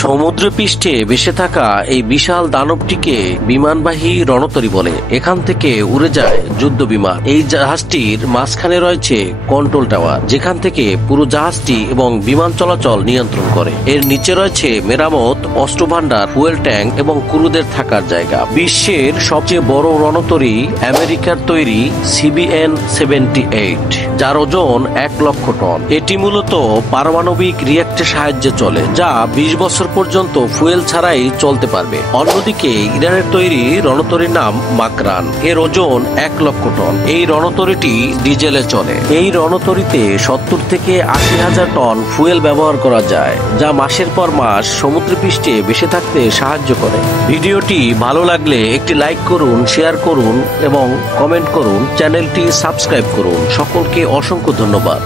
সমুদ্রপৃষ্ঠে ভেসে থাকা এই বিশাল দানবটিকে বিমানবাহী রণতরী বলে। এখান থেকে উড়ে যায় যুদ্ধ বিমান। এই জাহাজটির মাঝখানে রয়েছে কন্ট্রোল টাওয়ার, যেখান থেকে পুরো জাহাজটি এবং বিমান চলাচল নিয়ন্ত্রণ করে। এর নিচে রয়েছে মেরামত, অস্ত্র ভান্ডার, ফুয়েল ট্যাঙ্ক এবং ক্রুদের থাকার জায়গা। বিশ্বের সবচেয়ে বড় রণতরী আমেরিকার তৈরি CBN-78, যার ওজন 1 লক্ষ টন। এটি মূলত পারমাণবিক রিয়েক্টরের সাহায্যে চলে, যা 20 বছর পর্যন্ত ফুয়েল ছাড়াই চলতে পারবে। অন্যদিকে ইরানের তৈরি রণতরীর নাম মাকরান। এর ওজন 1 লক্ষ টন। এই রণতরীটি ডিজেলে চলে। এই রণতরীতে 70 থেকে 80 হাজার টন ফুয়েল ব্যবহার করা যায়, যা মাসের পর মাস সমুদ্রপৃষ্ঠে ভেসে থাকতে সাহায্য করে। ভিডিওটি ভালো লাগলে একটি লাইক করুন, শেয়ার করুন এবং কমেন্ট করুন। চ্যানেলটি সাবস্ক্রাইব করুন। সকলকে অসংখ্য ধন্যবাদ।